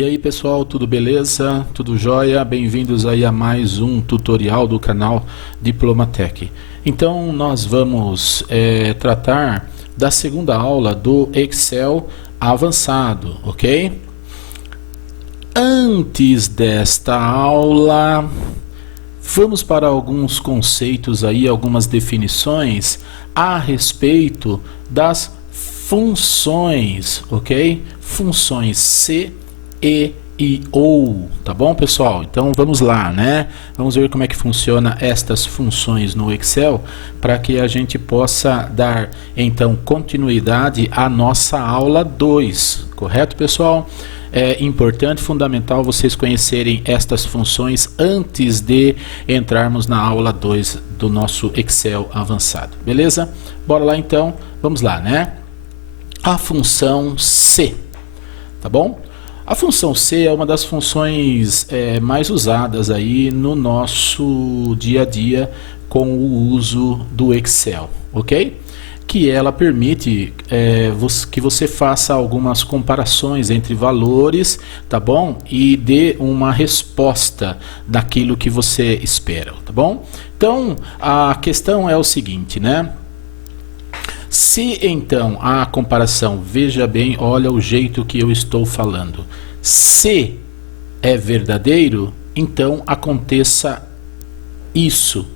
E aí pessoal, tudo beleza? Tudo jóia? Bem-vindos aí a mais um tutorial do canal Diplomatec. Então nós vamos tratar da segunda aula do Excel avançado, ok? Antes desta aula, vamos para alguns conceitos aí, algumas definições a respeito das funções, ok? Funções C, E ou, tá bom, pessoal? Então vamos lá, né? Vamos ver como é que funciona estas funções no Excel para que a gente possa dar então continuidade à nossa aula 2, correto, pessoal? É importante, fundamental vocês conhecerem estas funções antes de entrarmos na aula 2 do nosso Excel avançado, beleza? Bora lá então, vamos lá, né? A função C, tá bom? A função C é uma das funções mais usadas aí no nosso dia a dia com o uso do Excel, ok? Que ela permite que você faça algumas comparações entre valores, tá bom? E dê uma resposta daquilo que você espera, tá bom? Então, a questão é o seguinte, né? Se então a comparação, veja bem, olha o jeito que eu estou falando. Se é verdadeiro, então aconteça isso.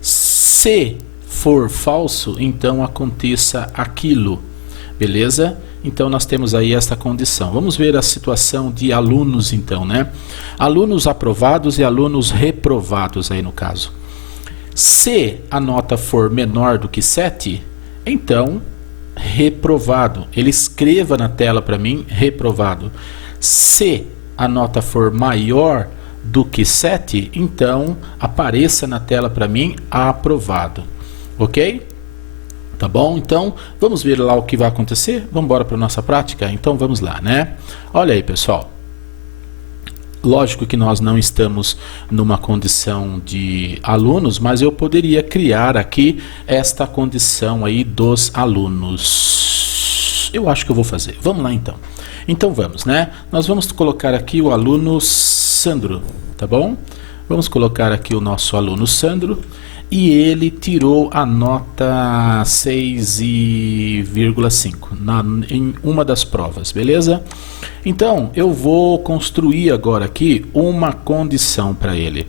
Se for falso, então aconteça aquilo. Beleza? Então nós temos aí esta condição. Vamos ver a situação de alunos então, né? Alunos aprovados e alunos reprovados aí no caso. Se a nota for menor do que 7, então reprovado. Ele escreva na tela para mim, reprovado. Se a nota for maior do que 7, então apareça na tela para mim, aprovado. Ok? Tá bom? Então, vamos ver lá o que vai acontecer? Vamos embora para a nossa prática? Então, vamos lá, né? Olha aí, pessoal. Lógico que nós não estamos numa condição de alunos, mas eu poderia criar aqui esta condição aí dos alunos. Eu acho que eu vou fazer. Vamos lá, então. Então, vamos, né? Nós vamos colocar aqui o aluno Sandro, tá bom? Vamos colocar aqui o nosso aluno Sandro. E ele tirou a nota 6,5 em uma das provas, beleza? Então, eu vou construir agora aqui uma condição para ele.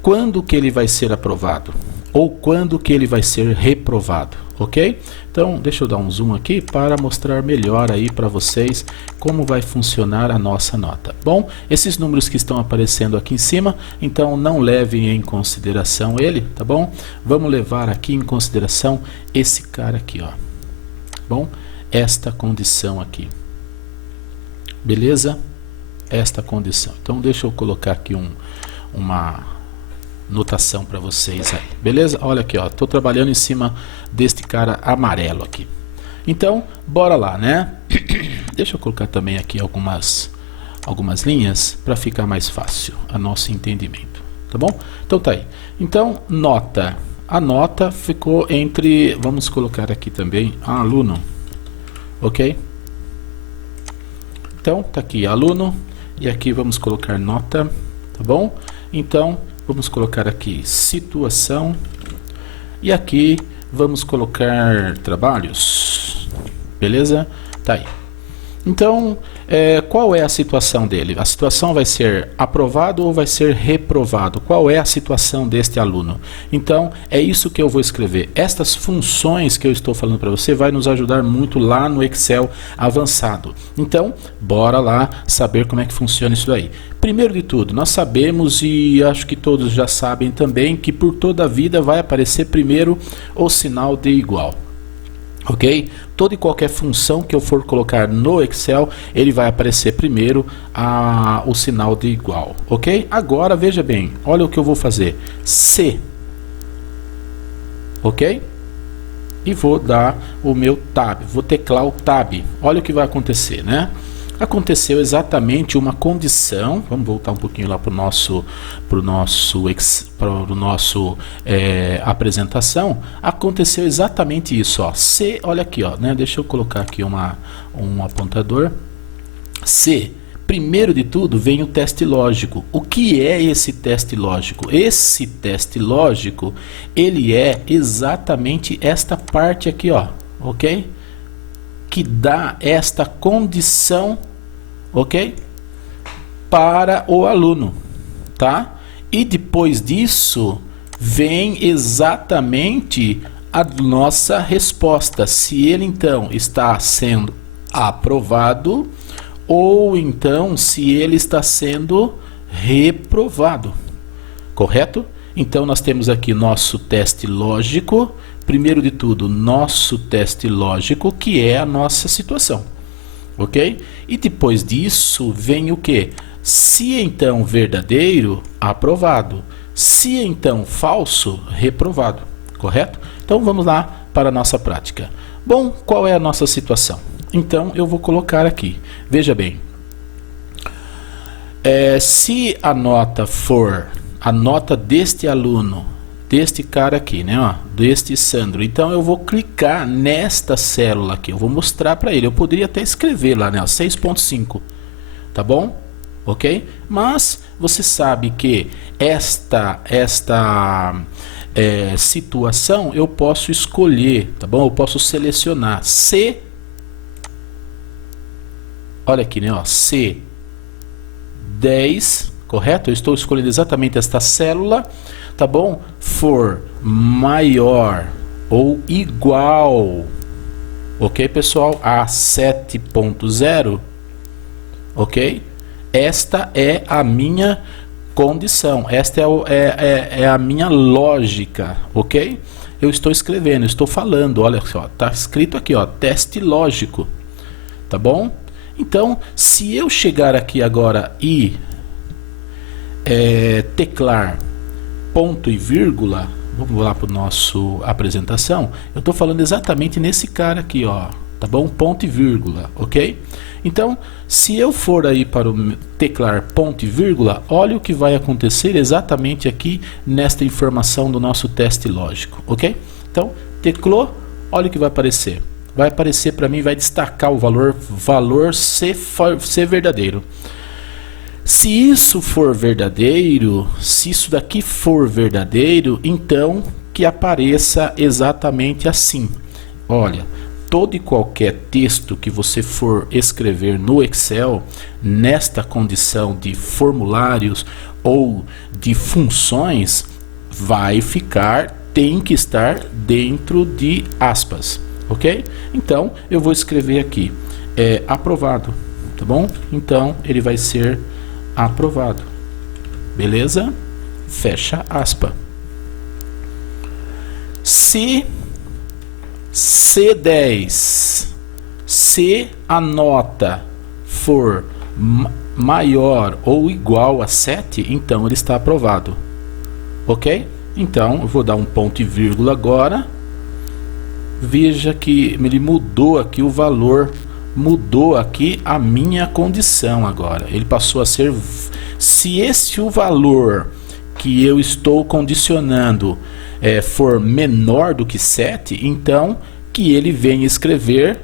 Quando que ele vai ser aprovado? Ou quando que ele vai ser reprovado, ok? Então, deixa eu dar um zoom aqui para mostrar melhor aí para vocês como vai funcionar a nossa nota. Bom, esses números que estão aparecendo aqui em cima, então não levem em consideração ele, tá bom? Vamos levar aqui em consideração esse cara aqui, ó. Bom, esta condição aqui. Beleza? Esta condição. Então, deixa eu colocar aqui uma notação para vocês aí, beleza? Olha aqui, ó, tô trabalhando em cima deste cara amarelo aqui. Então, bora lá, né? Deixa eu colocar também aqui algumas linhas para ficar mais fácil a nosso entendimento, tá bom? Então tá aí. Então, nota. A nota ficou entre, vamos colocar aqui também, aluno, ok? Então, tá aqui aluno e aqui vamos colocar nota, tá bom? Então, vamos colocar aqui situação e aqui vamos colocar trabalhos, beleza? Tá aí. Então, qual é a situação dele? A situação vai ser aprovado ou vai ser reprovado? Qual é a situação deste aluno? Então, é isso que eu vou escrever. Estas funções que eu estou falando para você vai nos ajudar muito lá no Excel avançado. Então, bora lá saber como é que funciona isso daí. Primeiro de tudo, nós sabemos e acho que todos já sabem também que por toda a vida vai aparecer primeiro o sinal de igual. Ok? Toda e qualquer função que eu for colocar no Excel, ele vai aparecer primeiro o sinal de igual. Ok? Agora, veja bem, olha o que eu vou fazer. Se. Ok? E vou dar o meu tab, vou teclar o tab. Olha o que vai acontecer, né? Aconteceu exatamente uma condição. Vamos voltar um pouquinho lá para o nosso apresentação. Aconteceu exatamente isso, ó. Se, olha aqui, ó, né? Deixa eu colocar aqui um apontador. Se primeiro de tudo vem o teste lógico. O que é esse teste lógico? Esse teste lógico, ele é exatamente esta parte aqui, ó, ok? Que dá esta condição, ok? Para o aluno, tá? E depois disso vem exatamente a nossa resposta, se ele então está sendo aprovado ou então se ele está sendo reprovado, correto? Então nós temos aqui nosso teste lógico, primeiro de tudo nosso teste lógico, que é a nossa situação, ok? E depois disso vem o que? Se então verdadeiro, aprovado, se então falso, reprovado, correto? Então vamos lá para a nossa prática. Bom, qual é a nossa situação? Então eu vou colocar aqui, veja bem, se a nota for a nota deste aluno, deste cara aqui, né, ó, deste Sandro, então eu vou clicar nesta célula aqui, eu vou mostrar para ele, eu poderia até escrever lá, né, 6.5, tá bom? Ok? Mas você sabe que esta situação eu posso escolher, tá bom? Eu posso selecionar se, olha aqui, né, ó, C10, correto? Eu estou escolhendo exatamente esta célula, tá bom? For maior ou igual, ok, pessoal, a 7.0, ok? Esta é a minha condição, esta é a minha lógica, ok? Eu estou escrevendo, estou falando, olha só, está escrito aqui, ó, teste lógico, tá bom? Então, se eu chegar aqui agora e teclar ponto e vírgula, vamos lá para o nosso apresentação, eu estou falando exatamente nesse cara aqui, ó, tá bom? Ponto e vírgula, ok? Então, se eu for aí para o teclar ponto e vírgula, olha o que vai acontecer exatamente aqui nesta informação do nosso teste lógico, ok? Então, teclou, olha o que vai aparecer. Vai aparecer para mim, vai destacar o valor ser verdadeiro. Se isso for verdadeiro, se isso daqui for verdadeiro, então que apareça exatamente assim. Olha, todo e qualquer texto que você for escrever no Excel, nesta condição de formulários ou de funções, tem que estar dentro de aspas, ok? Então, eu vou escrever aqui, aprovado, tá bom? Então, ele vai ser aprovado, beleza? Fecha aspa. Se C10, se a nota for maior ou igual a 7, então ele está aprovado, ok? Então eu vou dar um ponto e vírgula agora, veja que ele mudou aqui o valor, mudou aqui a minha condição agora, ele passou a ser, se o valor que eu estou condicionando for menor do que 7, então que ele venha escrever,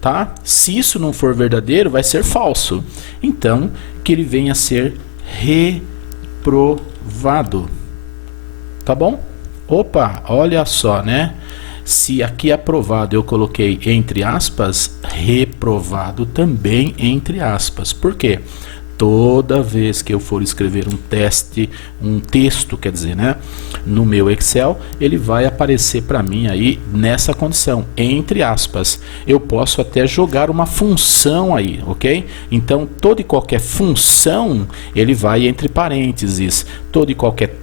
tá? Se isso não for verdadeiro, vai ser falso. Então, que ele venha a ser reprovado. Tá bom? Opa, olha só, né? Se aqui aprovado eu coloquei entre aspas, reprovado também entre aspas. Por quê? Toda vez que eu for escrever um texto, quer dizer, né, no meu Excel, ele vai aparecer para mim aí nessa condição, entre aspas. Eu posso até jogar uma função aí, ok? Então, toda e qualquer função, ele vai entre parênteses. Todo e qualquer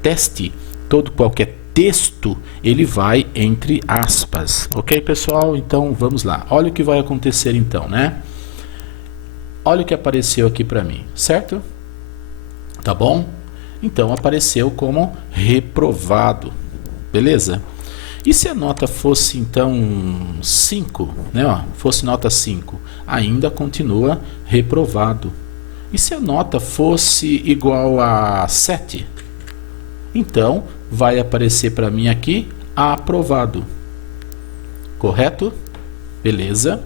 todo qualquer texto, ele vai entre aspas. Ok, pessoal? Então, vamos lá. Olha o que vai acontecer então, né? Olha o que apareceu aqui para mim, certo? Tá bom? Então apareceu como reprovado, beleza? E se a nota fosse então 5, né? Ó, fosse nota 5, ainda continua reprovado. E se a nota fosse igual a 7, então vai aparecer para mim aqui aprovado, correto? Beleza?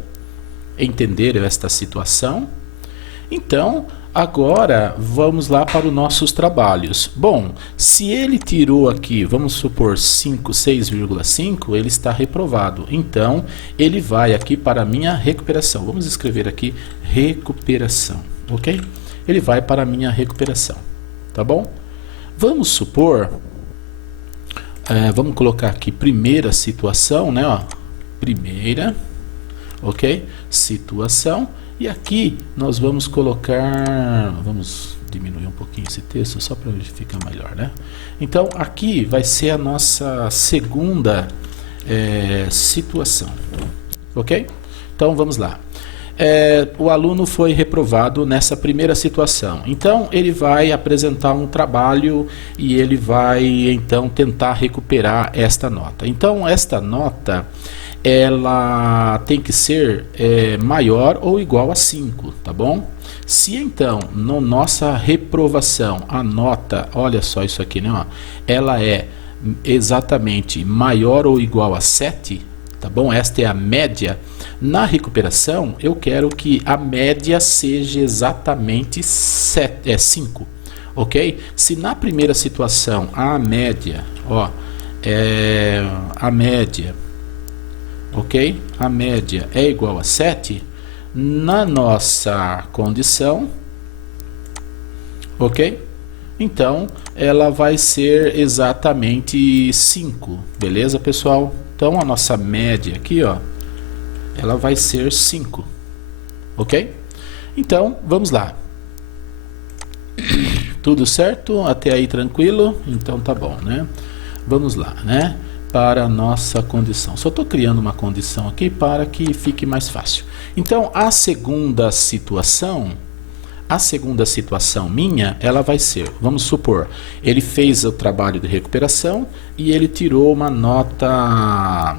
Entenderam esta situação? Então, Agora, vamos lá para os nossos trabalhos. Bom, se ele tirou aqui, vamos supor 6,5, ele está reprovado. Então, ele vai aqui para a minha recuperação. Vamos escrever aqui recuperação, ok? Ele vai para a minha recuperação, tá bom? Vamos supor, vamos colocar aqui primeira situação, né? Ó, primeira, ok? Situação. E aqui nós vamos colocar, vamos diminuir um pouquinho esse texto só para ficar melhor, né? Então aqui vai ser a nossa segunda situação, ok? Então vamos lá. O aluno foi reprovado nessa primeira situação. Então ele vai apresentar um trabalho e ele vai então tentar recuperar esta nota. Então esta nota ela tem que ser maior ou igual a 5, tá bom? Se então, na nossa reprovação, a nota, olha só isso aqui, né? Ó, ela é exatamente maior ou igual a 7, tá bom? Esta é a média. Na recuperação, eu quero que a média seja exatamente 5, ok? Se na primeira situação a média, ó, a média, ok? A média é igual a 7. Na nossa condição, ok? Então, ela vai ser exatamente 5, beleza, pessoal? Então, a nossa média aqui, ó, ela vai ser 5, ok? Então, vamos lá. Tudo certo? Até aí tranquilo? Então tá bom, né? Vamos lá, né? Para a nossa condição. Só estou criando uma condição aqui para que fique mais fácil. Então, a segunda situação minha, ela vai ser, vamos supor, ele fez o trabalho de recuperação e ele tirou uma nota,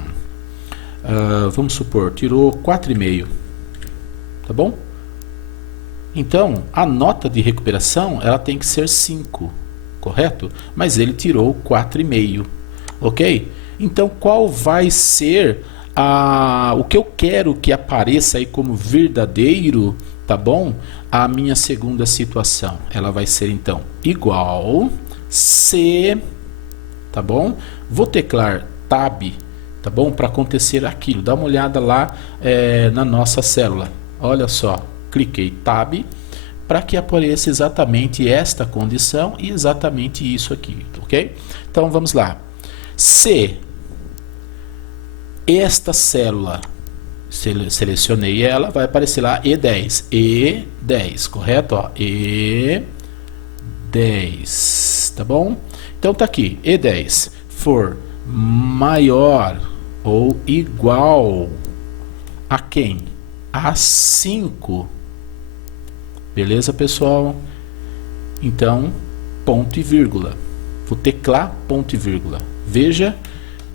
vamos supor, tirou 4,5, tá bom? Então, a nota de recuperação, ela tem que ser 5, correto? Mas ele tirou 4,5, ok? Então, qual vai ser o que eu quero que apareça aí como verdadeiro, tá bom? A minha segunda situação, ela vai ser então igual se, tá bom? Vou teclar tab, tá bom? Para acontecer aquilo. Dá uma olhada lá na nossa célula. Olha só, cliquei tab para que apareça exatamente esta condição e exatamente isso aqui, ok? Então vamos lá. Se esta célula, selecionei ela, vai aparecer lá E10. E10, correto? Ó, E10, tá bom? Então tá aqui, E10 for maior ou igual a quem? A 5. Beleza, pessoal? Então, ponto e vírgula. Vou teclar ponto e vírgula. Veja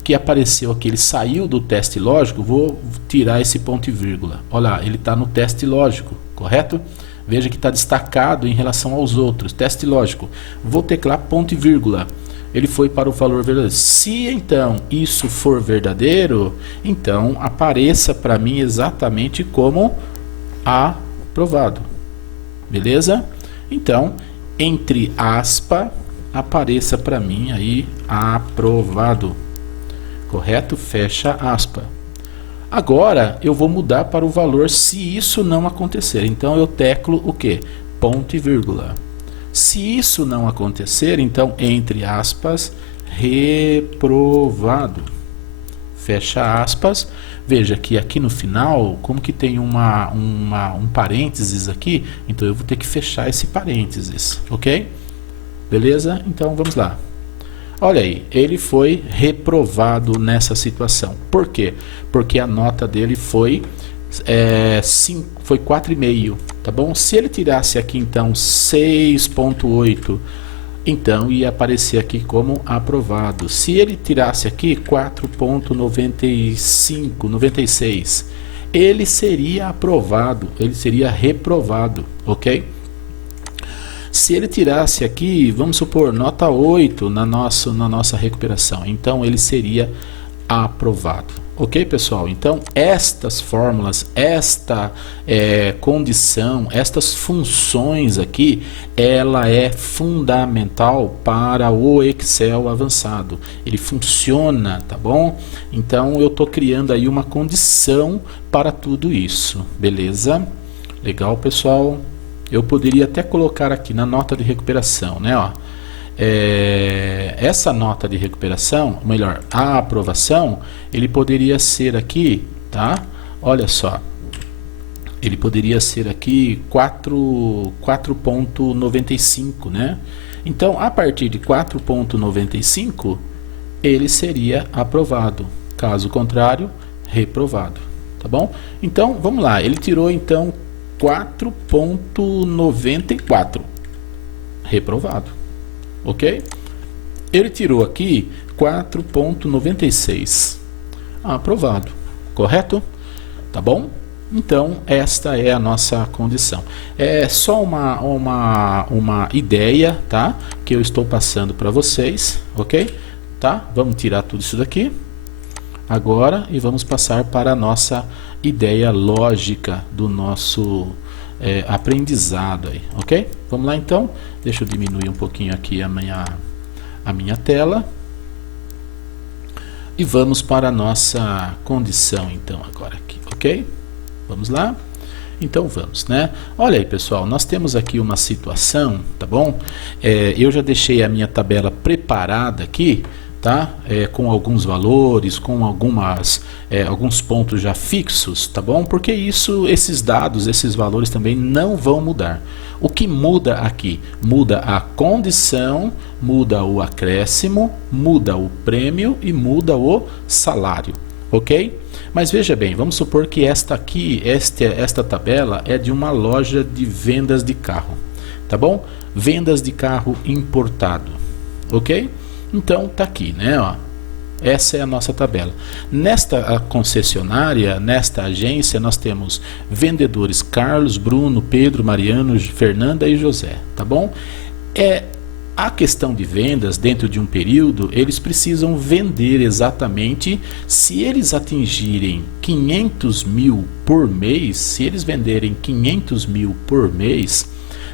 que apareceu aqui, ele saiu do teste lógico, vou tirar esse ponto e vírgula. Olha lá, ele está no teste lógico, correto? Veja que está destacado em relação aos outros, teste lógico. Vou teclar ponto e vírgula. Ele foi para o valor verdadeiro. Se então isso for verdadeiro, então apareça para mim exatamente como aprovado. Beleza? Então, entre aspas, apareça para mim aí aprovado. Correto? Fecha aspa. Agora eu vou mudar para o valor se isso não acontecer. Então eu teclo o que? Ponto e vírgula. Se isso não acontecer, então entre aspas, reprovado. Fecha aspas. Veja que aqui no final, como que tem um parênteses aqui, então eu vou ter que fechar esse parênteses, ok? Beleza? Então vamos lá. Olha aí, ele foi reprovado nessa situação. Por quê? Porque a nota dele foi 4,5, tá bom? Se ele tirasse aqui então 6,8, então ia aparecer aqui como aprovado. Se ele tirasse aqui 4,95, 96, ele seria aprovado, ele seria reprovado, ok? Se ele tirasse aqui, vamos supor, nota 8 na nossa recuperação, então ele seria aprovado. Ok, pessoal? Então, estas fórmulas, esta condição, estas funções aqui, ela é fundamental para o Excel avançado. Ele funciona, tá bom? Então, eu estou criando aí uma condição para tudo isso, beleza? Legal, pessoal? Eu poderia até colocar aqui na nota de recuperação, né? Ó, essa nota de recuperação, ou melhor, a aprovação, ele poderia ser aqui, tá? Olha só, ele poderia ser aqui 4.95, né? Então, a partir de 4.95, ele seria aprovado. Caso contrário, reprovado, tá bom? Então, vamos lá, ele tirou então 4.94, reprovado, ok? Ele tirou aqui 4.96, aprovado, correto? Tá bom? Então, esta é a nossa condição. É só uma ideia, tá? Que eu estou passando para vocês, ok? Tá? Vamos tirar tudo isso daqui agora e vamos passar para a nossa ideia lógica do nosso aprendizado aí, ok? Vamos lá então, deixa eu diminuir um pouquinho aqui a minha tela e vamos para a nossa condição então agora aqui, ok? Vamos lá? Então vamos, né? Olha aí, pessoal, nós temos aqui uma situação, tá bom? Eu já deixei a minha tabela preparada aqui, tá? Com alguns valores, com alguns pontos já fixos, tá bom? Porque esses dados, esses valores também não vão mudar. O que muda aqui? Muda a condição, muda o acréscimo, muda o prêmio e muda o salário, ok? Mas veja bem, vamos supor que esta tabela é de uma loja de vendas de carro, tá bom? Vendas de carro importado, ok? Então tá aqui, né? Ó, essa é a nossa tabela. Nesta concessionária, nesta agência, nós temos vendedores Carlos, Bruno, Pedro, Mariano, Fernanda e José, tá bom? A questão de vendas dentro de um período, eles precisam vender exatamente, se eles atingirem 500 mil por mês, se eles venderem 500 mil por mês,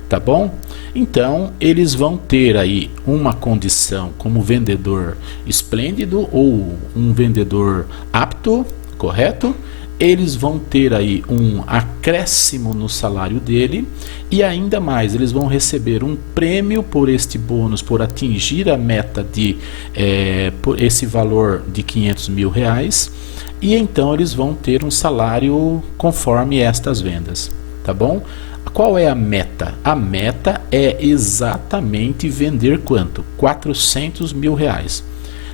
tá bom? Então, eles vão ter aí uma condição como vendedor esplêndido ou um vendedor apto, correto? Eles vão ter aí um acréscimo no salário dele e ainda mais, eles vão receber um prêmio por este bônus, por atingir a meta por esse valor de 500 mil reais, e então eles vão ter um salário conforme estas vendas, tá bom? Qual é a meta? A meta é exatamente vender quanto? 400 mil reais.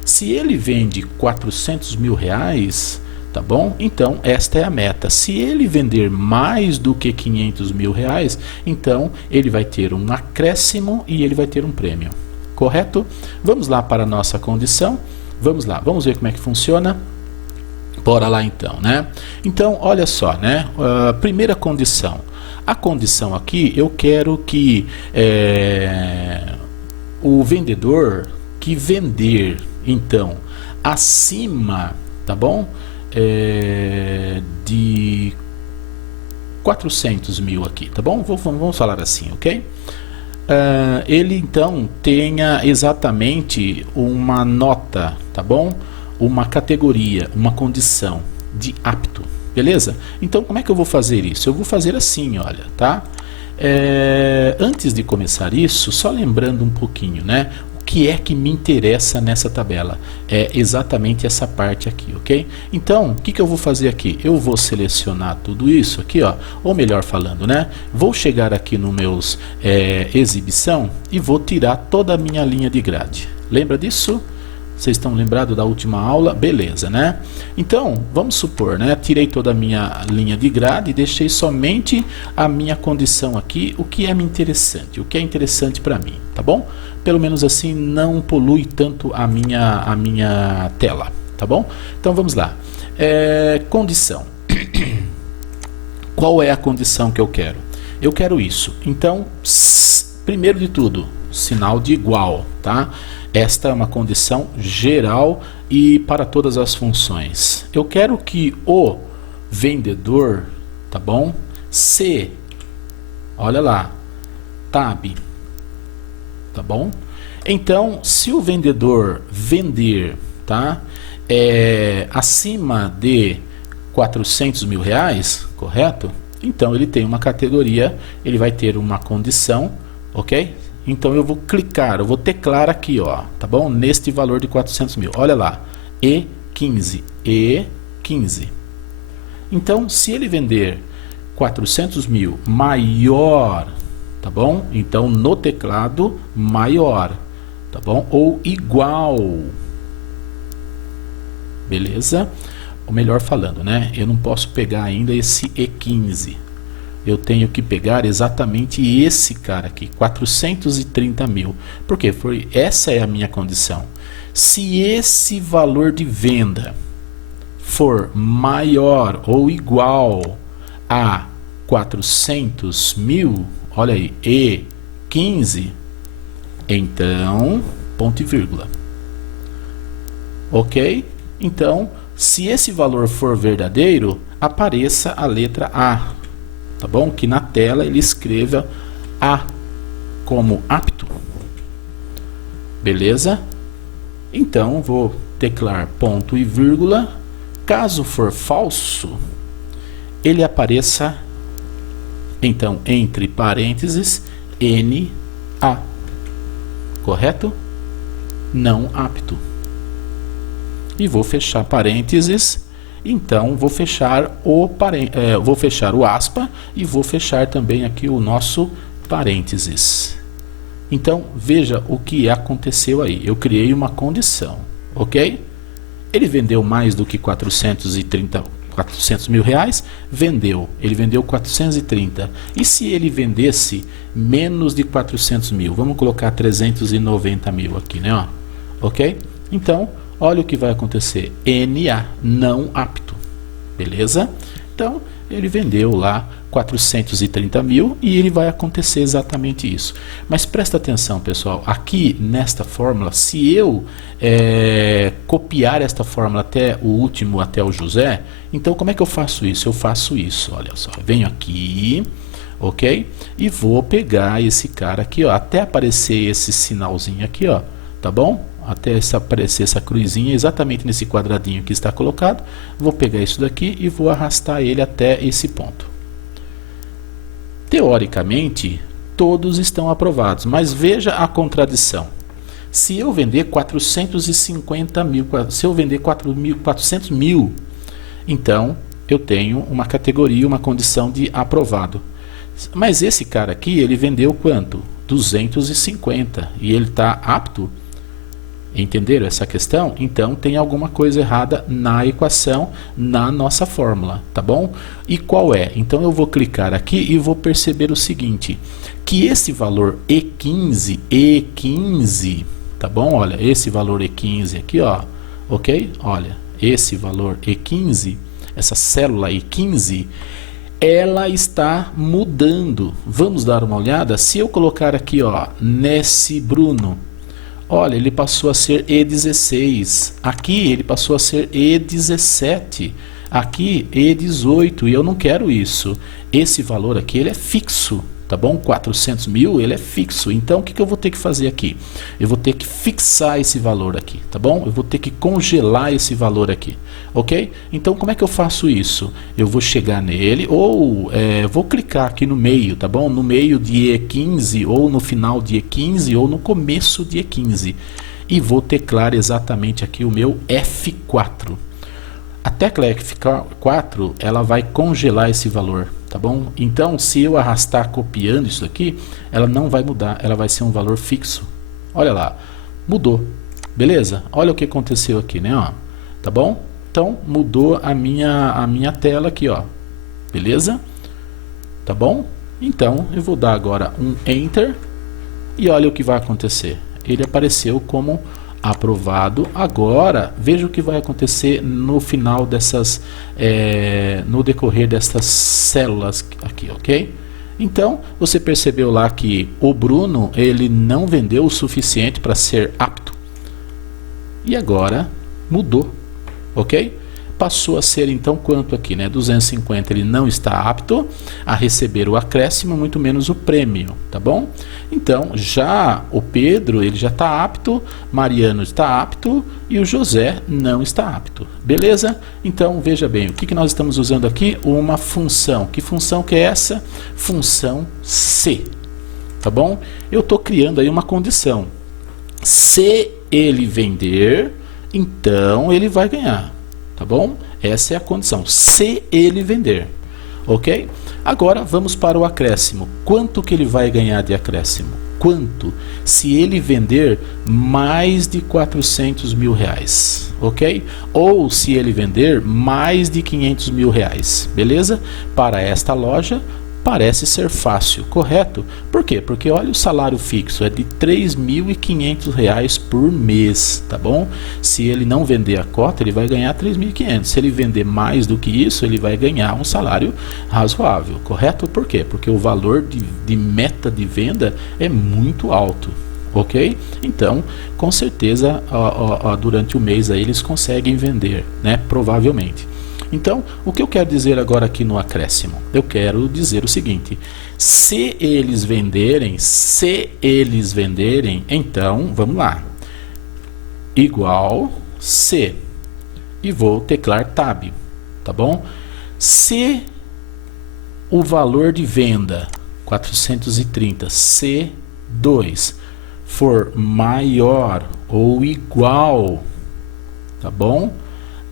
Se ele vende 400 mil reais, tá bom? Então esta é a meta. Se ele vender mais do que 500 mil reais, então ele vai ter um acréscimo e ele vai ter um prêmio, correto? Vamos lá para a nossa condição. Vamos lá, vamos ver como é que funciona. Bora lá então, né? Então olha só, né? Primeira condição. A condição aqui, eu quero que o vendedor que vender, então, acima, tá bom? De 400 mil aqui, tá bom? Vamos falar assim, ok? Ele, então, tenha exatamente uma nota, tá bom? Uma categoria, uma condição de apto. Beleza? Então, como é que eu vou fazer isso? Eu vou fazer assim, olha, tá? Antes de começar isso, só lembrando um pouquinho, né? O que é que me interessa nessa tabela? É exatamente essa parte aqui, ok? Então, o que eu vou fazer aqui? Eu vou selecionar tudo isso aqui, ó, ou melhor falando, né? Vou chegar aqui no meus exibição e vou tirar toda a minha linha de grade. Lembra disso? Vocês estão lembrados da última aula? Beleza, né? Então, vamos supor, né? Tirei toda a minha linha de grade e deixei somente a minha condição aqui, o que é interessante, o que é interessante para mim, tá bom? Pelo menos assim não polui tanto a minha tela, tá bom? Então vamos lá. Condição. Qual é a condição que eu quero? Eu quero isso. Então, primeiro de tudo, sinal de igual, tá? Esta é uma condição geral e para todas as funções. Eu quero que o vendedor, tá bom? Se, olha lá, tab, tá bom? Então, se o vendedor vender, tá? Acima de 400 mil reais, correto? Então ele tem uma categoria, ele vai ter uma condição, ok? Então eu vou clicar, eu vou teclar aqui, ó, tá bom? Neste valor de 400 mil, olha lá, E15, E15. Então se ele vender 400 mil maior, tá bom? Então no teclado maior, tá bom? Ou igual, beleza? Ou melhor falando, né? Eu não posso pegar ainda esse E15. Eu tenho que pegar exatamente esse cara aqui, 430 mil. Por quê? Porque essa é a minha condição. Se esse valor de venda for maior ou igual a 400 mil, olha aí, E15, então, ponto e vírgula. Ok? Então, se esse valor for verdadeiro, apareça a letra A, tá bom? Que na tela ele escreva A como apto, beleza? Então, vou teclar ponto e vírgula. Caso for falso, ele apareça, então, entre parênteses, NA, correto? Não apto. E vou fechar parênteses, então vou fechar vou fechar o aspa e vou fechar também aqui o nosso parênteses. Então veja o que aconteceu aí, eu criei uma condição, ok? Ele vendeu mais do que 400 mil reais, ele vendeu 430, e se ele vendesse menos de 400 mil, vamos colocar 390 mil aqui, né? Ó, ok? Então olha o que vai acontecer, NA, não apto, beleza? Então, ele vendeu lá 430 mil e ele vai acontecer exatamente isso. Mas presta atenção, pessoal, aqui nesta fórmula, se eu copiar esta fórmula até o último, até o José, então como é que eu faço isso? Eu faço isso, olha só, venho aqui, ok? E vou pegar esse cara aqui, ó, até aparecer esse sinalzinho aqui, ó, tá bom? Até aparecer essa cruzinha exatamente nesse quadradinho que está colocado, vou pegar isso daqui e vou arrastar ele até esse ponto. Teoricamente, todos estão aprovados, mas veja a contradição. Se eu vender 450 mil, se eu vender 400 mil, então eu tenho uma categoria, uma condição de aprovado. Mas esse cara aqui, ele vendeu quanto? 250 e ele está apto? Entenderam essa questão? Então tem alguma coisa errada na equação, na nossa fórmula, tá bom? E qual é? Então eu vou clicar aqui e vou perceber o seguinte, que esse valor E15, tá bom? Olha, esse valor E15 aqui, ó, ok? Olha, esse valor E15, essa célula E15, ela está mudando. Vamos dar uma olhada? Se eu colocar aqui, ó, nesse Bruno, olha, ele passou a ser E16, aqui ele passou a ser E17, aqui E18, e eu não quero isso. Esse valor aqui ele é fixo, tá bom? 400 mil ele é fixo, então o que eu vou ter que fazer aqui? Eu vou ter que fixar esse valor aqui, tá bom? Eu vou ter que congelar esse valor aqui, ok? Então como é que eu faço isso? Eu vou chegar nele, ou vou clicar aqui no meio, tá bom? No meio de E15, ou no final de E15, ou no começo de E15, e vou teclar exatamente aqui o meu F4. A tecla F4, ela vai congelar esse valor, tá bom? Então, se eu arrastar copiando isso aqui, ela não vai mudar, ela vai ser um valor fixo. Olha lá, mudou, beleza? Olha o que aconteceu aqui, né? Ó, tá bom? Então, mudou a minha tela aqui, ó, beleza? Tá bom? Então, eu vou dar agora um Enter e olha o que vai acontecer. Ele apareceu como aprovado. Agora veja o que vai acontecer no final dessas no decorrer dessas células aqui, ok? Então você percebeu lá que o Bruno ele não vendeu o suficiente para ser apto. E agora mudou, ok? Passou a ser então quanto aqui, né? 250 ele não está apto a receber o acréscimo, muito menos o prêmio, tá bom? Então, já o Pedro, ele já está apto, Mariano está apto e o José não está apto, beleza? Então, veja bem, o que nós estamos usando aqui? Uma função. Que função que é essa? Função se, tá bom? Eu estou criando aí uma condição. Se ele vender, então ele vai ganhar. Tá bom? Essa é a condição. Se ele vender. Ok? Agora vamos para o acréscimo. Quanto que ele vai ganhar de acréscimo? Quanto? Se ele vender mais de 400 mil reais. Ok? Ou se ele vender mais de 500 mil reais. Beleza? Para esta loja parece ser fácil, correto? Por quê? Porque olha, o salário fixo é de R$ 3.500 por mês, tá bom? Se ele não vender a cota, ele vai ganhar 3.500. Se ele vender mais do que isso, ele vai ganhar um salário razoável, correto? Por quê? Porque o valor de meta de venda é muito alto, ok? Então, com certeza, durante o mês aí eles conseguem vender, né? Provavelmente. Então, o que eu quero dizer agora aqui no acréscimo? Eu quero dizer o seguinte: se eles venderem, então, vamos lá, igual se, e vou teclar tab, tá bom? Se o valor de venda 430 C2 for maior ou igual, tá bom,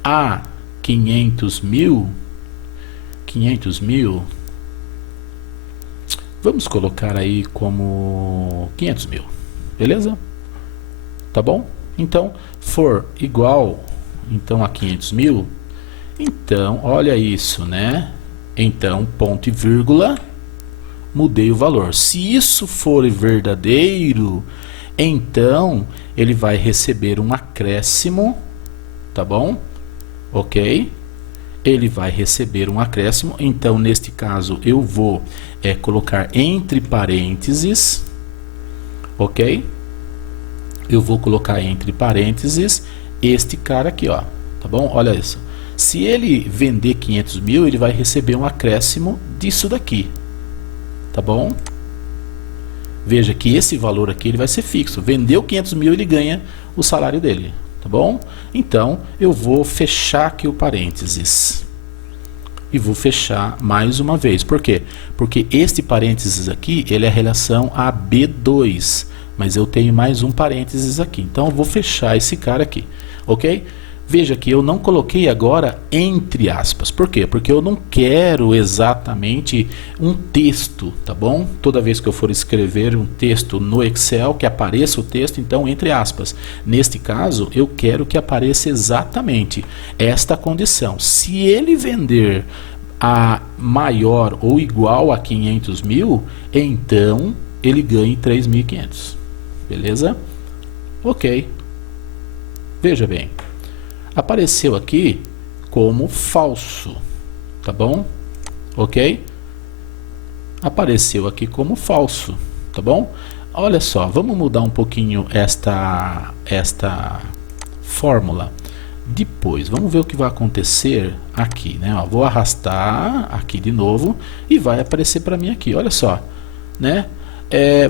a 500 mil, vamos colocar aí como 500 mil, beleza? Tá bom? Então, for igual então a 500 mil, então, olha isso, né? Então, ponto e vírgula, mudei o valor. Se isso for verdadeiro, então, ele vai receber um acréscimo, tá bom? Ok? Ele vai receber um acréscimo. Então, neste caso, eu vou colocar entre parênteses, ok? Eu vou colocar entre parênteses este cara aqui, ó, tá bom? Olha isso. Se ele vender 500 mil, ele vai receber um acréscimo disso daqui, tá bom? Veja que esse valor aqui ele vai ser fixo. Vendeu 500 mil, ele ganha o salário dele. Tá bom? Então, eu vou fechar aqui o parênteses. E vou fechar mais uma vez. Por quê? Porque este parênteses aqui, ele é a relação a B2. Mas eu tenho mais um parênteses aqui. Então, eu vou fechar esse cara aqui. Ok? Veja que eu não coloquei agora entre aspas. Por quê? Porque eu não quero exatamente um texto, tá bom? Toda vez que eu for escrever um texto no Excel, que apareça o texto, então entre aspas. Neste caso, eu quero que apareça exatamente esta condição. Se ele vender a maior ou igual a 500 mil, então ele ganha 3.500. Beleza? Ok. Veja bem. Apareceu aqui como falso, tá bom? Ok? Apareceu aqui como falso, tá bom? Olha só, vamos mudar um pouquinho esta fórmula. Depois, vamos ver o que vai acontecer aqui, né? Ó, vou arrastar aqui de novo e vai aparecer para mim aqui, olha só, né?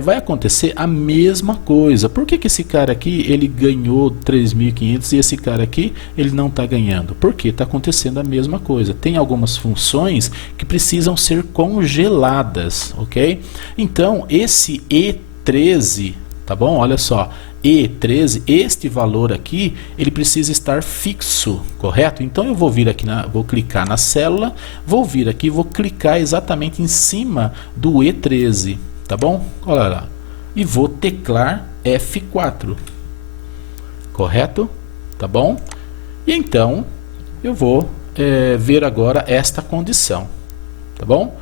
Vai acontecer a mesma coisa. Por que esse cara aqui ele ganhou 3.500 e esse cara aqui ele não está ganhando? Porque está acontecendo a mesma coisa. Tem algumas funções que precisam ser congeladas, ok? Então esse E13, tá bom? Olha só, E13, este valor aqui ele precisa estar fixo, correto? Então eu vou vir aqui, vou clicar na célula, vou vir aqui, vou clicar exatamente em cima do E13. Tá bom? Olha lá. E vou teclar F4. Correto? Tá bom? E então, eu vou ver agora esta condição. Tá bom?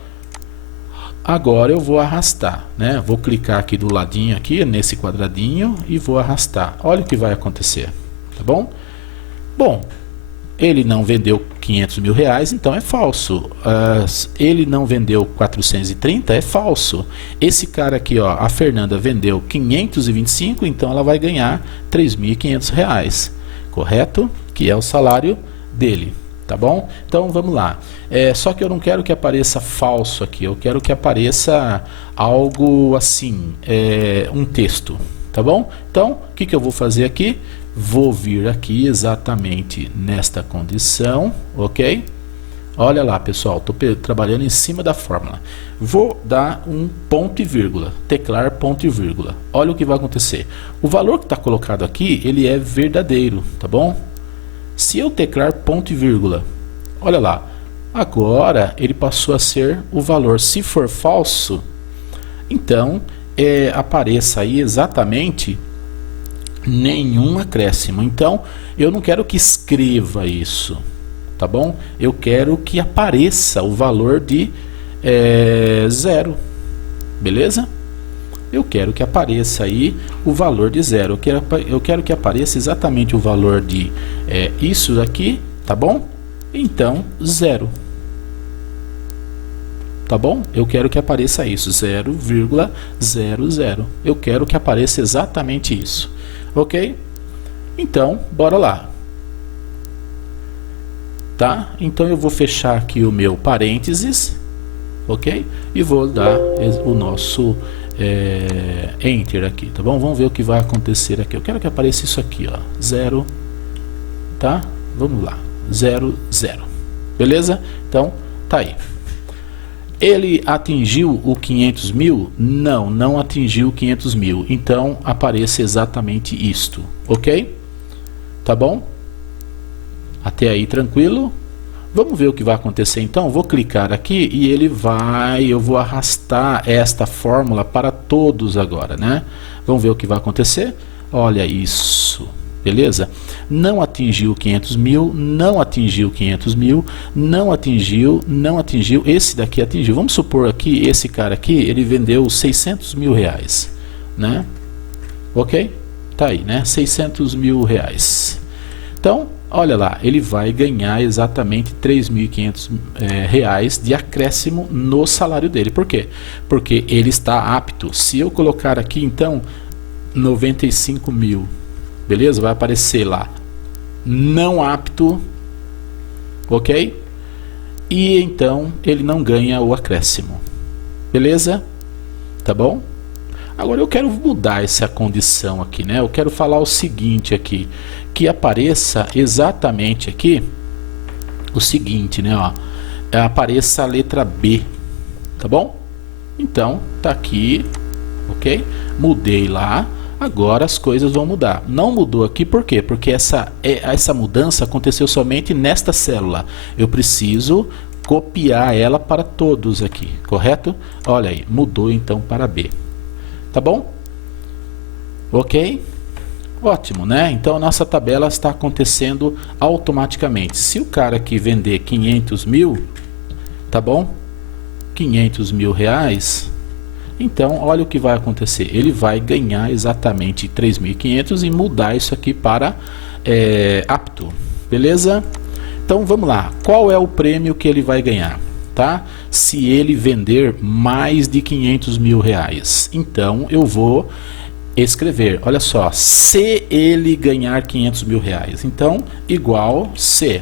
Agora eu vou arrastar, né? Vou clicar aqui do ladinho, aqui, nesse quadradinho, e vou arrastar. Olha o que vai acontecer. Tá bom? Bom, ele não vendeu 500 mil reais, então é falso. Ele não vendeu 430, é falso. Esse cara aqui, ó, a Fernanda vendeu 525, então ela vai ganhar 3.500 reais. correto? Que é o salário dele, tá bom? Então vamos lá. Só que eu não quero que apareça falso aqui, eu quero que apareça algo assim, um texto, tá bom? Então o que eu vou fazer aqui? Vou vir aqui exatamente nesta condição, ok? Olha lá, pessoal, estou trabalhando em cima da fórmula. Vou dar um ponto e vírgula, teclar ponto e vírgula. Olha o que vai acontecer. O valor que está colocado aqui, ele é verdadeiro, tá bom? Se eu teclar ponto e vírgula, olha lá, agora ele passou a ser o valor. Se for falso, então apareça aí exatamente nenhum acréscimo. Então, eu não quero que escreva isso, tá bom? Eu quero que apareça o valor de 0, beleza? Eu quero que apareça aí o valor de 0. Eu quero que apareça exatamente o valor de isso daqui, tá bom? Então, 0. Tá bom? Eu quero que apareça isso, 0,00. Eu quero que apareça exatamente isso, ok? Então, bora lá. Tá? Então eu vou fechar aqui o meu parênteses, ok? E vou dar o nosso Enter aqui, tá bom? Vamos ver o que vai acontecer aqui. Eu quero que apareça isso aqui, ó, 0, tá? Vamos lá, 0, 0, beleza? Então, tá aí. Ele atingiu o 500 mil? Não, não atingiu 500 mil. Então, apareça exatamente isto, ok? Tá bom? Até aí tranquilo? Vamos ver o que vai acontecer então. Vou clicar aqui e eu vou arrastar esta fórmula para todos agora, né? Vamos ver o que vai acontecer. Olha isso, beleza? Não atingiu 500 mil, não atingiu 500 mil, não atingiu, não atingiu. Esse daqui atingiu. Vamos supor aqui, esse cara aqui, ele vendeu 600 mil reais, né? Ok? Tá aí, né? 600 mil reais. Então, olha lá, ele vai ganhar exatamente 3.500 reais de acréscimo no salário dele. Por quê? Porque ele está apto. Se eu colocar aqui, então, 95 mil, beleza? Vai aparecer lá, não apto, ok? E então, ele não ganha o acréscimo, beleza? Tá bom? Agora eu quero mudar essa condição aqui, né? Eu quero falar o seguinte aqui, que apareça exatamente aqui o seguinte, né? Ó, apareça a letra B, tá bom? Então, tá aqui, ok? Mudei lá, agora as coisas vão mudar. Não mudou aqui, por quê? Porque essa mudança aconteceu somente nesta célula. Eu preciso copiar ela para todos aqui, correto? Olha aí, mudou então para B. Tá bom? Ok? Ótimo, né? Então a nossa tabela está acontecendo automaticamente. Se o cara aqui vender 500 mil, tá bom? 500 mil reais, então olha o que vai acontecer. Ele vai ganhar exatamente 3.500 e mudar isso aqui para apto, beleza? Então vamos lá. Qual é o prêmio que ele vai ganhar? Tá? Se ele vender mais de 500 mil reais, então eu vou escrever, olha só, se ele ganhar 500 mil reais, então igual se,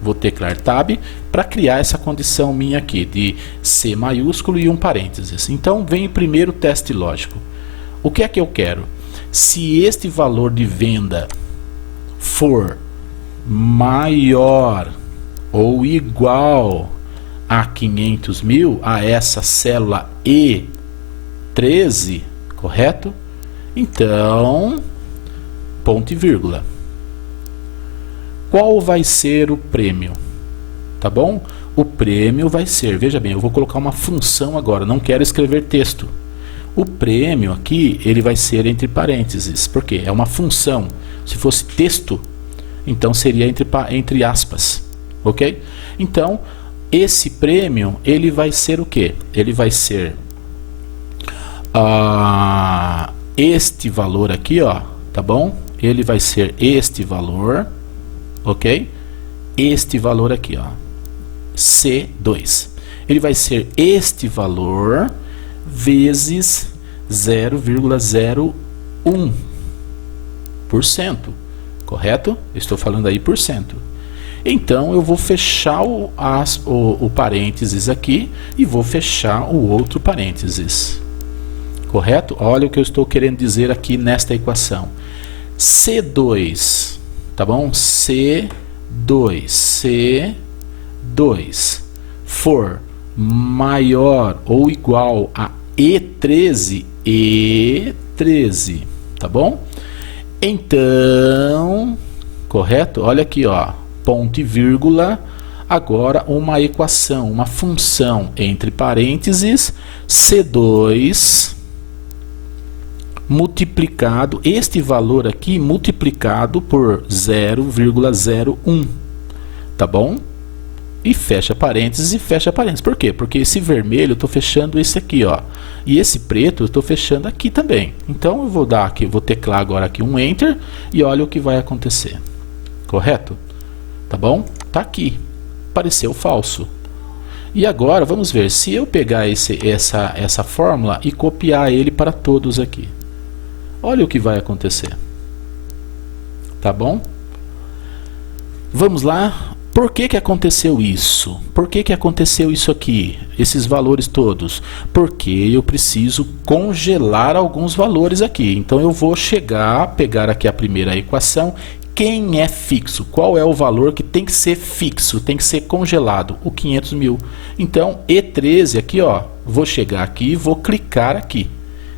vou teclar tab para criar essa condição minha aqui de C maiúsculo e um parênteses. Então vem primeiro o teste lógico. O que é que eu quero? Se este valor de venda for maior ou igual a 500 mil, a essa célula E13, correto? Então, ponto e vírgula. Qual vai ser o prêmio? Tá bom? O prêmio vai ser, veja bem, eu vou colocar uma função agora, não quero escrever texto. O prêmio aqui, ele vai ser entre parênteses, porque é uma função. Se fosse texto, então seria entre aspas, ok? Então, esse prêmio, ele vai ser o quê? Ele vai ser este valor aqui, ó, tá bom? Ele vai ser este valor, ok? Este valor aqui, ó, C2. Ele vai ser este valor vezes 0,01%. correto? Eu estou falando aí por cento. Então eu vou fechar o parênteses aqui e vou fechar o outro parênteses, correto? Olha o que eu estou querendo dizer aqui nesta equação. C2, tá bom? C2 for maior ou igual a E13, tá bom? Então, correto? Olha aqui, ó, ponto e vírgula, agora uma equação, uma função entre parênteses, C2 multiplicado, este valor aqui multiplicado por 0,01, tá bom? E fecha parênteses e fecha parênteses. Por quê? Porque esse vermelho eu estou fechando esse aqui, ó. E esse preto eu estou fechando aqui também. Então eu vou dar aqui, vou teclar agora aqui um Enter e olha o que vai acontecer. Correto? Tá bom? Tá aqui. Apareceu falso. E agora vamos ver se eu pegar essa fórmula e copiar ele para todos aqui. Olha o que vai acontecer. Tá bom? Vamos lá. Por que que aconteceu isso? Por que que aconteceu isso aqui? Esses valores todos? Porque eu preciso congelar alguns valores aqui. Então eu vou pegar aqui a primeira equação. Quem é fixo? Qual é o valor que tem que ser fixo? Tem que ser congelado? O 500 mil. Então E13 aqui, ó. Vou chegar aqui e vou clicar aqui.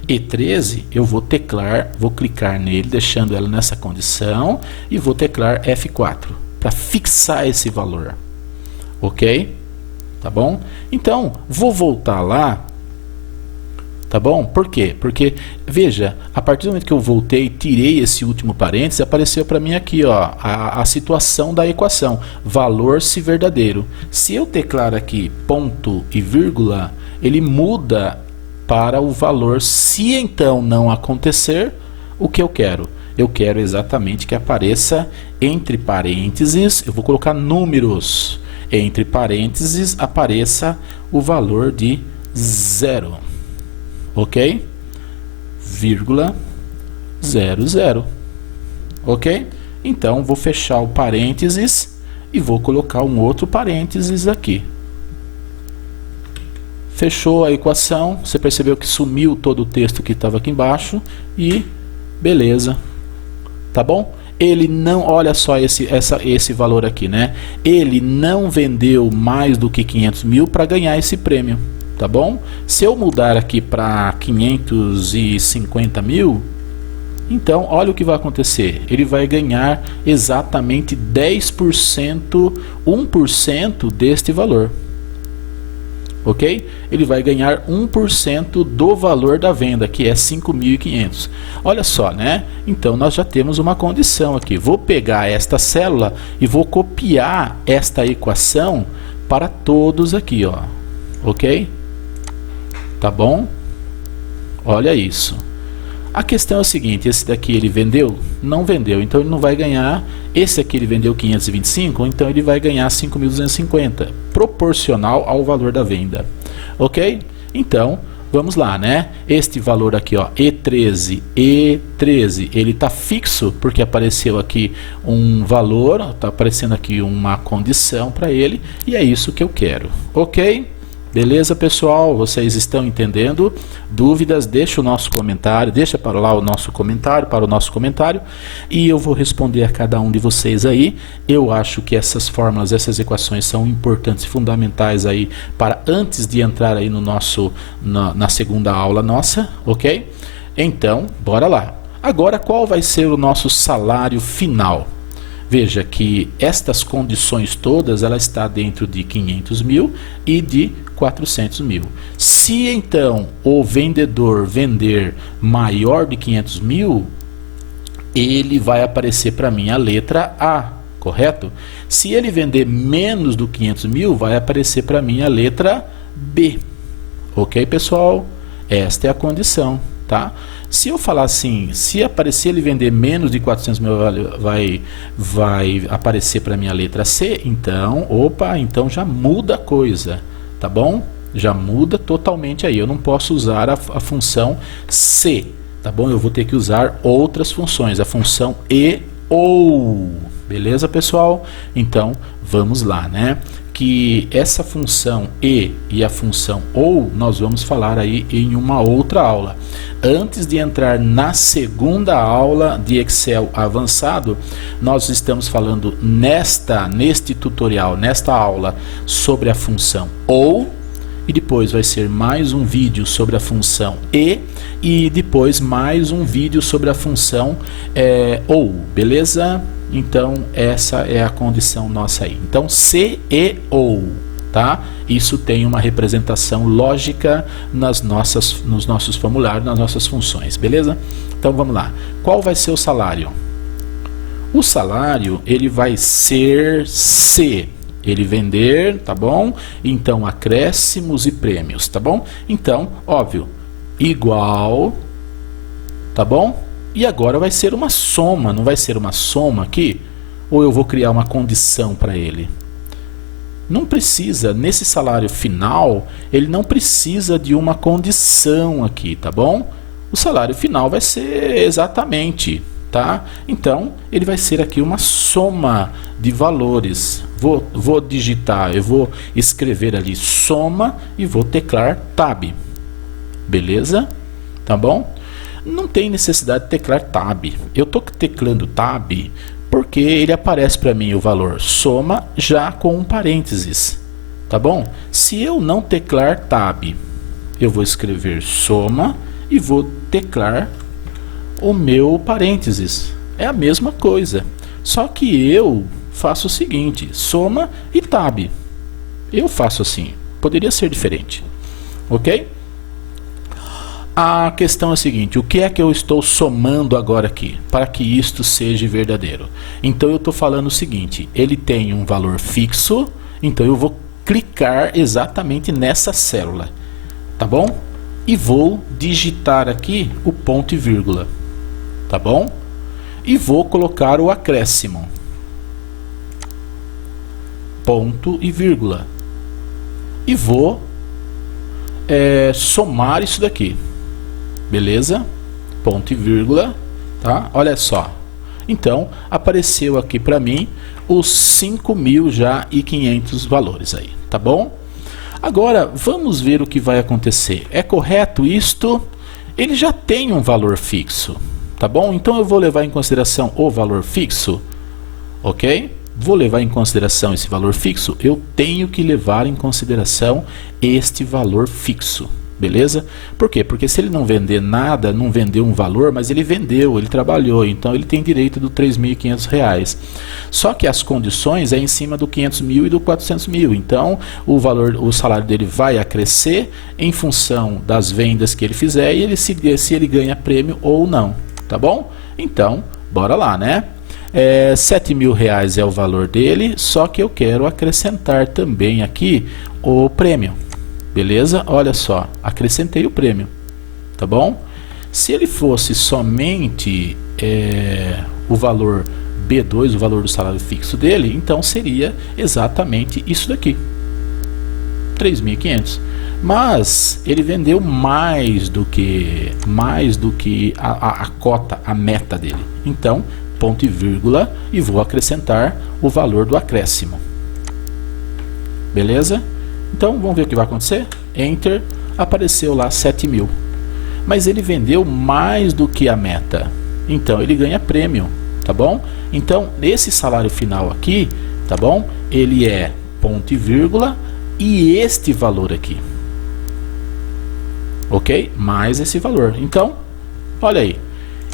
E13 eu vou clicar nele, deixando ela nessa condição. E vou teclar F4. Para fixar esse valor, ok? Tá bom? Então, vou voltar lá, tá bom? Por quê? Porque, veja, a partir do momento que eu voltei e tirei esse último parênteses, apareceu para mim aqui, ó, a situação da equação, valor se verdadeiro. Se eu teclar aqui ponto e vírgula, ele muda para o valor se então não acontecer o que eu quero. Eu quero exatamente que apareça entre parênteses, eu vou colocar números, entre parênteses apareça o valor de 0, ok? Vírgula 00, ok? Então vou fechar o parênteses e vou colocar um outro parênteses aqui. Fechou a equação, você percebeu que sumiu todo o texto que estava aqui embaixo e beleza. Tá bom? Ele não, olha só esse valor aqui, né? Ele não vendeu mais do que 500 mil para ganhar esse prêmio, tá bom? Se eu mudar aqui para 550 mil, então olha o que vai acontecer. Ele vai ganhar exatamente 10%, 1% deste valor. Ok? Ele vai ganhar 1% do valor da venda, que é 5.500. Olha só, né? Então nós já temos uma condição aqui. Vou pegar esta célula e vou copiar esta equação para todos aqui, ó. Ok? Tá bom? Olha isso. A questão é o seguinte, esse daqui ele vendeu? Não vendeu, então ele não vai ganhar. Esse aqui ele vendeu 525, então ele vai ganhar 5.250, proporcional ao valor da venda. Ok? Então, vamos lá, né? Este valor aqui, ó, E13, ele está fixo, porque apareceu aqui um valor, está aparecendo aqui uma condição para ele, e é isso que eu quero. Ok? Beleza, pessoal? Vocês estão entendendo? Dúvidas? Deixa o nosso comentário, deixa para lá o nosso comentário, e eu vou responder a cada um de vocês aí. Eu acho que essas fórmulas, essas equações são importantes e fundamentais aí para antes de entrar aí no na segunda aula nossa, ok? Então, bora lá. Agora, qual vai ser o nosso salário final? Veja que estas condições todas, ela está dentro de 500 mil e de 400 mil. Se então o vendedor vender maior de 500 mil, ele vai aparecer para mim a letra A, correto? Se ele vender menos do 500 mil, vai aparecer para mim a letra B. Ok, pessoal? Esta é a condição, tá? Se eu falar assim, se aparecer ele vender menos de 400 mil, vai aparecer para mim a letra C, então, então já muda a coisa, tá bom? Já muda totalmente aí, eu não posso usar a função C, tá bom? Eu vou ter que usar outras funções, a função E ou. Beleza, pessoal? Então, vamos lá, né? Que essa função e a função ou nós vamos falar aí em uma outra aula. Antes de entrar na segunda aula de Excel avançado, nós estamos falando neste tutorial, nesta aula, sobre a função ou, e depois vai ser mais um vídeo sobre a função e depois mais um vídeo sobre a função ou, beleza? Então essa é a condição nossa aí. Então se e ou, tá? Isso tem uma representação lógica nos nossos formulários, nas nossas funções, beleza? Então vamos lá. Qual vai ser o salário? O salário ele vai ser se ele vender, tá bom? Então acréscimos e prêmios, tá bom? Então, óbvio, igual, tá bom? E agora vai ser uma soma, não vai ser uma soma aqui? Ou eu vou criar uma condição para ele? Não precisa, nesse salário final, ele não precisa de uma condição aqui, tá bom? O salário final vai ser exatamente, tá? Então, ele vai ser aqui uma soma de valores. Vou digitar, eu vou escrever ali soma e vou teclar tab. Beleza? Tá bom? Não tem necessidade de teclar tab. Eu estou teclando tab porque ele aparece para mim o valor soma já com um parênteses, tá bom? Se eu não teclar tab, eu vou escrever soma e vou teclar o meu parênteses. É a mesma coisa, só que eu faço o seguinte, soma e tab. Eu faço assim, poderia ser diferente, ok? A questão é a seguinte, o que é que eu estou somando agora aqui, para que isto seja verdadeiro? Então eu estou falando o seguinte, ele tem um valor fixo, então eu vou clicar exatamente nessa célula, tá bom? E vou digitar aqui o ponto e vírgula, tá bom? E vou colocar o acréscimo, ponto e vírgula, e vou somar isso daqui. Beleza? Ponto e vírgula, tá? Olha só. Então, apareceu aqui para mim os 5.000 já e 500 valores aí, tá bom? Agora, vamos ver o que vai acontecer. É correto isto? Ele já tem um valor fixo, tá bom? Então, eu vou levar em consideração o valor fixo, ok? Vou levar em consideração esse valor fixo? Eu tenho que levar em consideração este valor fixo. Beleza? Por quê? Porque se ele não vender nada, não vendeu um valor, mas ele vendeu, ele trabalhou, então ele tem direito do R$3.500. Só que as condições é em cima do 500.000 e do 400.000. Então o salário dele vai crescer em função das vendas que ele fizer e se ele ganha prêmio ou não. Tá bom? Então, bora lá, né? R$7.000 é o valor dele, só que eu quero acrescentar também aqui o prêmio. Beleza? Olha só, acrescentei o prêmio, tá bom? Se ele fosse somente o valor B2, o valor do salário fixo dele, então seria exatamente isso daqui, 3.500. Mas ele vendeu mais do que a cota, a meta dele. Então, ponto e vírgula, e vou acrescentar o valor do acréscimo. Beleza? Então, vamos ver o que vai acontecer. Enter, apareceu lá 7.000. Mas ele vendeu mais do que a meta. Então, ele ganha prêmio, tá bom? Então, esse salário final aqui, tá bom? Ele é ponto e vírgula e este valor aqui. Ok? Mais esse valor. Então, olha aí.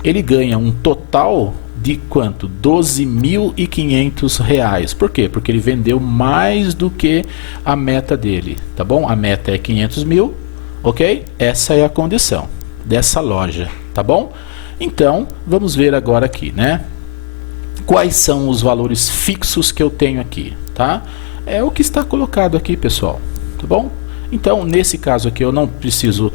Ele ganha um total de quanto? R$12.500. Por quê? Porque ele vendeu mais do que a meta dele, tá bom? A meta é 500.000, ok? Essa é a condição dessa loja, tá bom? Então, vamos ver agora aqui, né? Quais são os valores fixos que eu tenho aqui, tá? É o que está colocado aqui, pessoal, tá bom? Então, nesse caso aqui, eu não preciso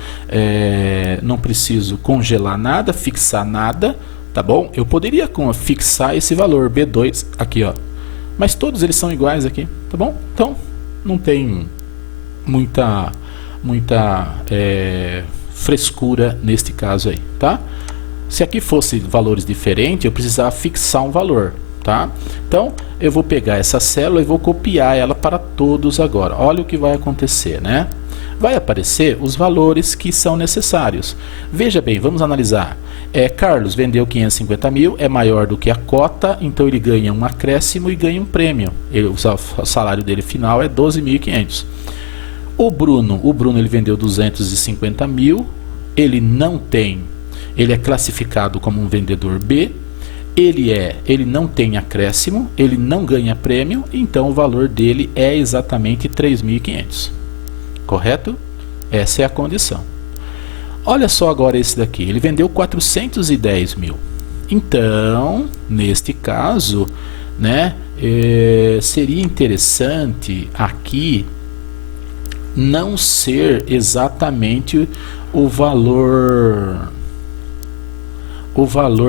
congelar nada, fixar nada, tá bom? Eu poderia fixar esse valor B2 aqui, ó. Mas todos eles são iguais aqui, tá bom? Então, não tem muita frescura neste caso aí, tá? Se aqui fosse valores diferentes, eu precisava fixar um valor, tá? Então, eu vou pegar essa célula e vou copiar ela para todos agora. Olha o que vai acontecer, né? Vai aparecer os valores que são necessários. Veja bem, vamos analisar. Carlos vendeu 550 mil, é maior do que a cota, então ele ganha um acréscimo e ganha um prêmio. O salário dele final é 12.500. O Bruno ele vendeu 250 mil, ele é classificado como um vendedor B, ele não tem acréscimo, ele não ganha prêmio, então o valor dele é exatamente 3.500. Correto? Essa é a condição. Olha só agora esse daqui, ele vendeu 410 mil. Então, neste caso, né, seria interessante aqui não ser exatamente o valor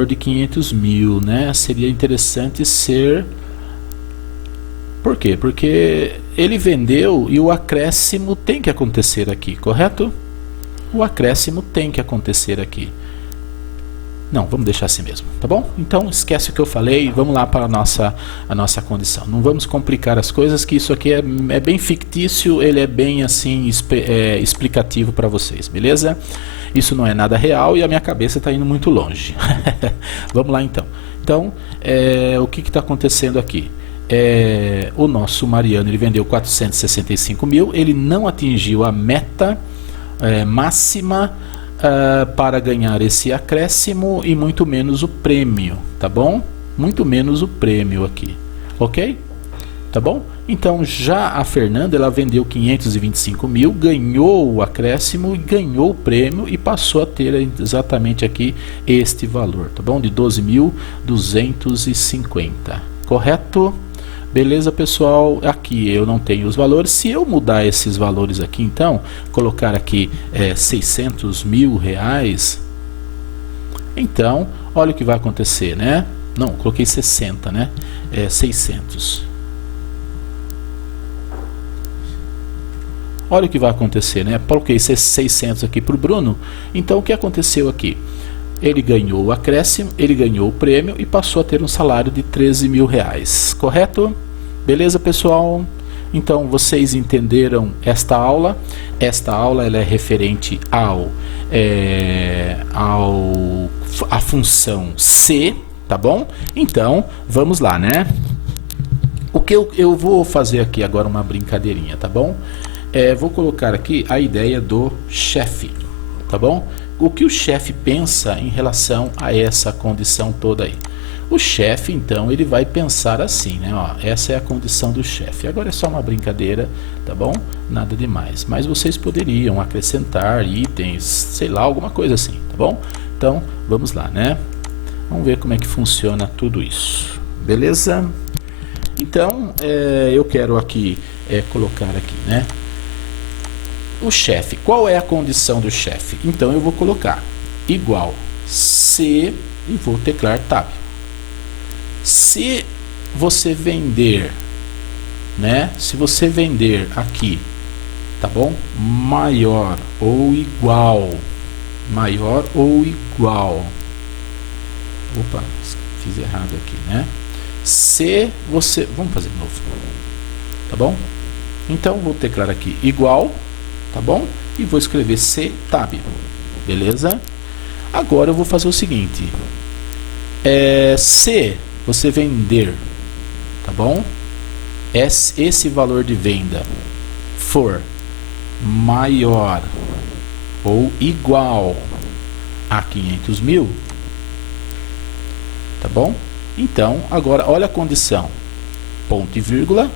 de 500 mil, né? Seria interessante ser... Por quê? Porque ele vendeu e o acréscimo tem que acontecer aqui, correto? O acréscimo tem que acontecer aqui. Não, vamos deixar assim mesmo, tá bom? Então esquece o que eu falei e vamos lá para a nossa condição. Não vamos complicar as coisas, que isso aqui é bem fictício, ele é bem assim explicativo para vocês, beleza? Isso não é nada real e a minha cabeça está indo muito longe. Vamos lá então. Então, o que está acontecendo aqui? O nosso Mariano, ele vendeu 465 mil, ele não atingiu a meta máxima para ganhar esse acréscimo e muito menos o prêmio, tá bom? Muito menos o prêmio aqui, ok? Tá bom? Então já a Fernanda, ela vendeu 525 mil, ganhou o acréscimo e ganhou o prêmio e passou a ter exatamente aqui este valor, tá bom? De 12.250, correto? Beleza, pessoal? Aqui eu não tenho os valores. Se eu mudar esses valores aqui, então, colocar aqui 600 mil reais, então, olha o que vai acontecer, né? Não, coloquei 60, né? 600. Olha o que vai acontecer, né? Coloquei 600 aqui para o Bruno. Então, o que aconteceu aqui? Ele ganhou o acréscimo, ele ganhou o prêmio e passou a ter um salário de 13 mil reais, correto? Beleza, pessoal? Então, vocês entenderam esta aula? Esta aula ela é referente à função C, tá bom? Então, vamos lá, né? O que eu vou fazer aqui agora uma brincadeirinha, tá bom? Vou colocar aqui a ideia do chefe, tá bom? O que o chefe pensa em relação a essa condição toda aí? O chefe, então, ele vai pensar assim, né? Ó, essa é a condição do chefe. Agora é só uma brincadeira, tá bom? Nada demais. Mas vocês poderiam acrescentar itens, sei lá, alguma coisa assim, tá bom? Então, vamos lá, né? Vamos ver como é que funciona tudo isso. Beleza? Então, eu quero aqui colocar aqui, né? O chefe, qual é a condição do chefe? Então eu vou colocar igual C e vou teclar Tab. Se você vender, né? Se você vender aqui, tá bom? Maior ou igual, opa, fiz errado aqui, né? Se você, vamos fazer de novo, tá bom? Então vou teclar aqui igual, tá bom? E vou escrever C Tab, beleza? Agora eu vou fazer o seguinte, se você vender, tá bom? Esse valor de venda for maior ou igual a 500 mil, tá bom? Então, agora olha a condição, ponto e vírgula,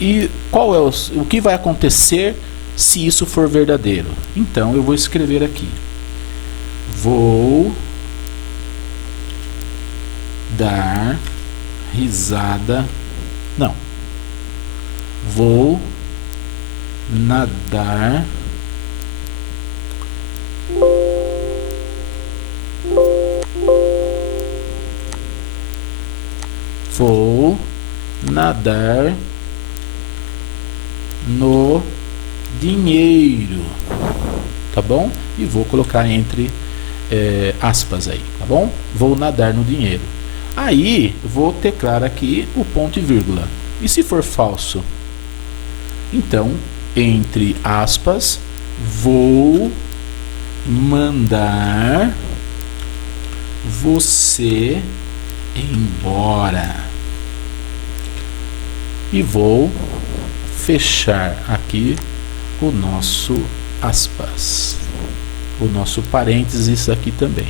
e qual é o que vai acontecer se isso for verdadeiro? Então eu vou escrever aqui, vou dar risada, não, vou nadar no dinheiro, tá bom? E vou colocar entre aspas aí, tá bom? Vou nadar no dinheiro. Aí, vou teclar aqui o ponto e vírgula. E se for falso? Então, entre aspas, vou mandar você embora. E vou fechar aqui o nosso aspas, o nosso parênteses aqui também.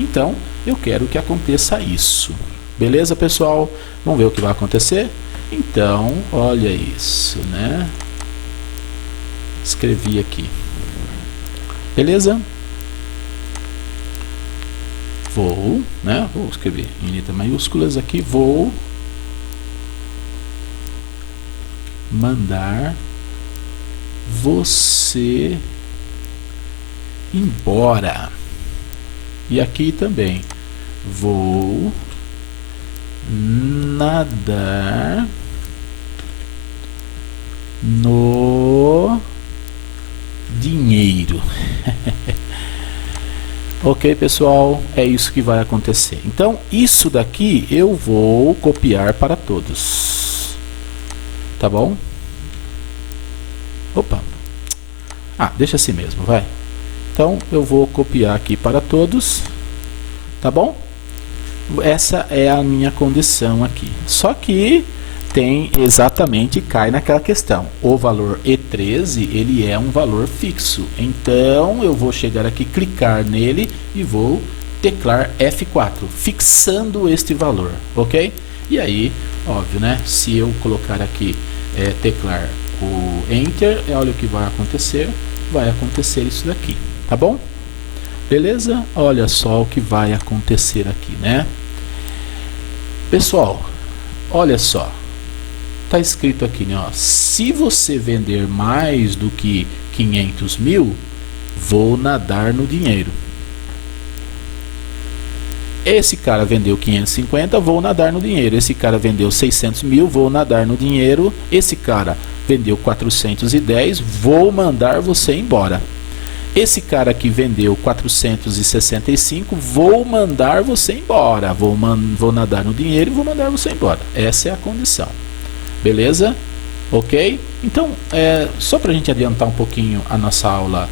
Então, eu quero que aconteça isso. Beleza, pessoal? Vamos ver o que vai acontecer? Então, olha isso, né? Escrevi aqui. Beleza? Vou, né? Vou escrever em letras maiúsculas aqui. Vou mandar você embora. E aqui também. Vou nadar no dinheiro. Ok, pessoal, é isso que vai acontecer. Então, isso daqui eu vou copiar para todos. Tá bom? Opa. Deixa assim mesmo, vai. Então, eu vou copiar aqui para todos. Tá bom? Essa é a minha condição aqui. Só que tem exatamente, cai naquela questão. O valor E13, ele é um valor fixo. Então, eu vou chegar aqui, clicar nele e vou teclar F4, fixando este valor, ok? E aí, óbvio, né? Se eu colocar aqui, teclar o Enter, olha o que vai acontecer. Vai acontecer isso daqui, tá bom? Beleza? Olha só o que vai acontecer aqui, né? Pessoal, olha só. Tá escrito aqui, né, ó, se você vender mais do que 500 mil, vou nadar no dinheiro. Esse cara vendeu 550, vou nadar no dinheiro. Esse cara vendeu 600 mil, vou nadar no dinheiro. Esse cara vendeu 410, vou mandar você embora. Esse cara aqui vendeu 465, vou mandar você embora. Vou nadar no dinheiro e vou mandar você embora. Essa é a condição. Beleza? Ok? Então, só para a gente adiantar um pouquinho a nossa aula,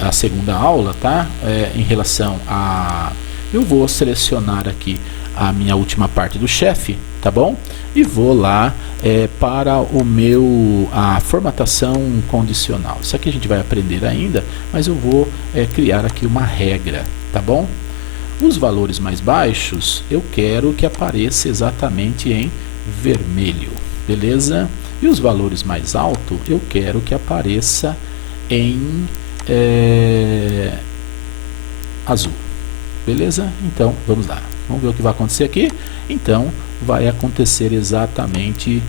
a segunda aula, tá? Em relação a... Eu vou selecionar aqui a minha última parte do chefe, tá bom? E vou lá para a formatação condicional. Isso aqui a gente vai aprender ainda, mas eu vou criar aqui uma regra, tá bom? Os valores mais baixos, eu quero que apareça exatamente em vermelho. Beleza? E os valores mais altos eu quero que apareça em azul. Beleza? Então, vamos lá. Vamos ver o que vai acontecer aqui. Então, vai acontecer exatamente...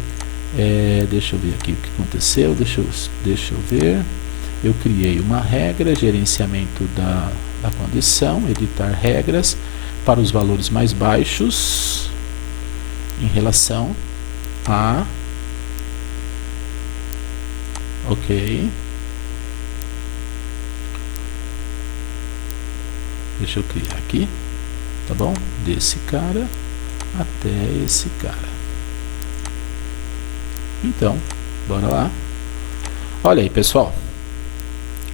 deixa eu ver aqui o que aconteceu. Deixa eu ver. Eu criei uma regra, gerenciamento da condição, editar regras para os valores mais baixos em relação a... Ok. Deixa eu criar aqui, tá bom? Desse cara até esse cara. Então, bora lá. Olha aí, pessoal.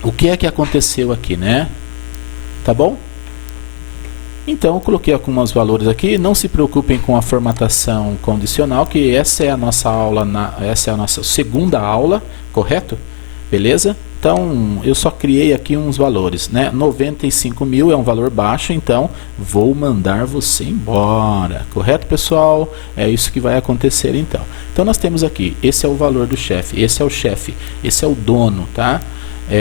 O que é que aconteceu aqui, né? Tá bom? Então, eu coloquei alguns valores aqui. Não se preocupem com a formatação condicional, que essa é a nossa aula, essa é a nossa segunda aula, correto? Beleza? Então, eu só criei aqui uns valores, né? 95 mil é um valor baixo, então vou mandar você embora. Correto, pessoal? É isso que vai acontecer, então. Então, nós temos aqui, esse é o valor do chefe, esse é o chefe, esse é o dono, tá?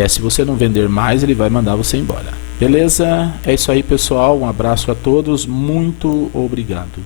Se você não vender mais, ele vai mandar você embora. Beleza? É isso aí, pessoal. Um abraço a todos. Muito obrigado.